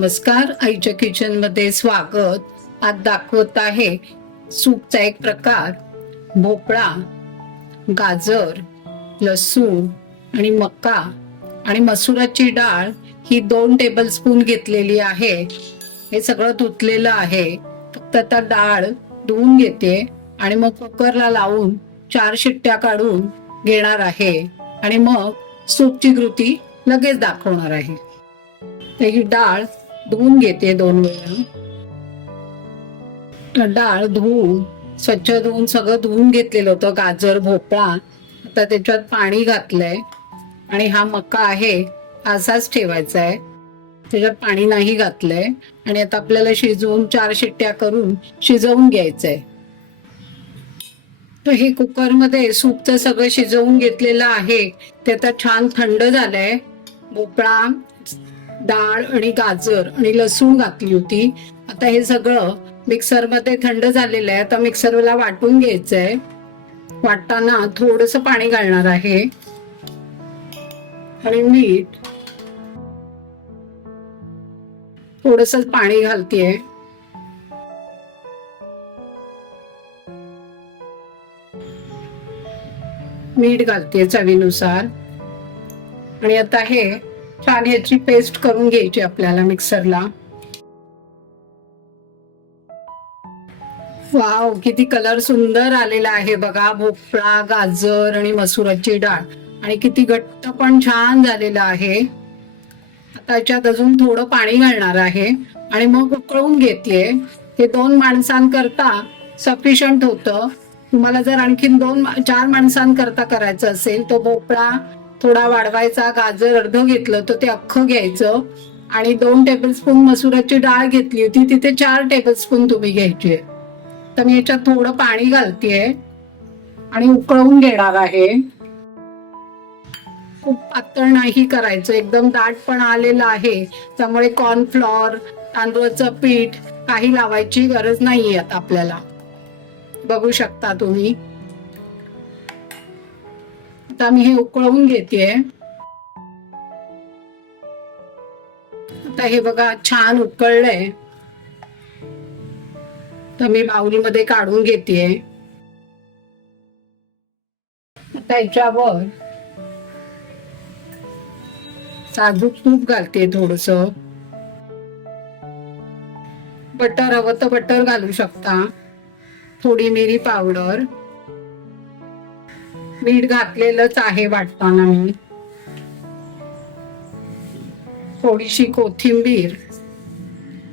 नमस्कार. आईच्या किचनमध्ये स्वागत. आज दाखवत आहे सूपचा एक प्रकार. भोपळा गाजर लसूण आणि मका आणि मसुराची डाळ ही दोन टेबलस्पून घेतलेली आहे. हे सगळं धुतलेलं आहे. फक्त आता डाळ धुवून घेते आणि मग कुकरला लावून चार शिट्ट्या काढून घेणार आहे. आणि मग सूपची कृती लगेच दाखवणार आहे. ही डाळ धुवून घेते दोन वेळा. डाळ धुवून स्वच्छ धुवून सगळं धुवून घेतलेलं होतं गाजर भोपळा. आता त्याच्यात पाणी घातलंय. आणि हा मका आहे असाच ठेवायचा आहे त्याच्यात पाणी नाही घातलंय. आणि आता आपल्याला शिजवून चार शिट्ट्या करून शिजवून घ्यायचंय. तर हे कुकरमध्ये सूपचं सगळं शिजवून घेतलेलं आहे. ते आता छान थंड झालंय. भोपळा डाळ आणि गाजर आणि लसूण घातली होती. आता हे सगळं मिक्सरमध्ये थंड झालेलं आहे. आता मिक्सरला वाटून घ्यायचंय. वाटताना थोडस पाणी घालणार आहे. आणि मीठ. थोडस पाणी घालतेय. मीठ घालते चवीनुसार. आणि आता हे छान ह्याची पेस्ट करून घ्यायची आपल्याला मिक्सरला वाव किती कलर सुंदर आलेला आहे बघा. भोपळा गाजर आणि मसुराची डाळ. आणि किती घट्ट पण छान झालेलं आहे. आता याच्यात अजून थोडं पाणी घालणार आहे. आणि मग उकळून घेते हे दोन माणसांकरता सफिशियंट होतं. तुम्हाला जर आणखीन दोन चार माणसांकरता करायचं असेल तो भोपळा थोडा वाढवायचा गाजर अर्ध घेतलं तर ते अख्खं घ्यायचं. आणि दोन टेबलस्पून मसुराची डाळ घेतली होती तिथे चार टेबलस्पून तुम्ही घ्यायचे. तर मी याच्यात थोडं पाणी घालतेय आणि उकळवून घेणार आहे. खूप पातळ नाही करायचं एकदम दाट पण आलेलं आहे. त्यामुळे कॉर्नफ्लॉर तांदूळाचं पीठ काही लावायची गरज नाहीये आता आपल्याला. बघू शकता तुम्ही. आता मी हे उकळवून घेते. आता हे बघा छान उकळलंय. तर मी बाउलमध्ये काढून घेते. आता याच्यावर साजूक तूप घालते थोडस. बटर हवं तर बटर घालू शकता. थोडी मिरी पावडर. मीठ घातलेलंच आहे वाटताना मी. थोडीशी कोथिंबीर.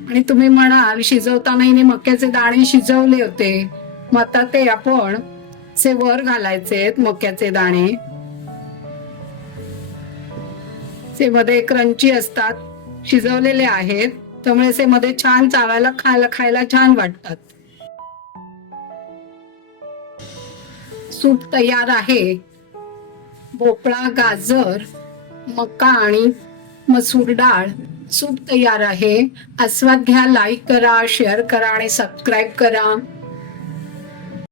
आणि तुम्ही म्हणाल शिजवताना हिने मक्याचे दाणे शिजवले होते. मग आता ते आपण से वर घालायचे मक्याचे दाणे. ते मध्ये क्रंची असतात शिजवलेले आहेत. त्यामुळे ते मध्ये छान चावायला खायला खायला छान वाटतात. सूप तयार आहे. भोपळा गाजर मका आणि मसूर डाळ सूप तयार आहे. आस्वाद घ्या लाईक करा शेअर करा आणि सबस्क्राईब करा.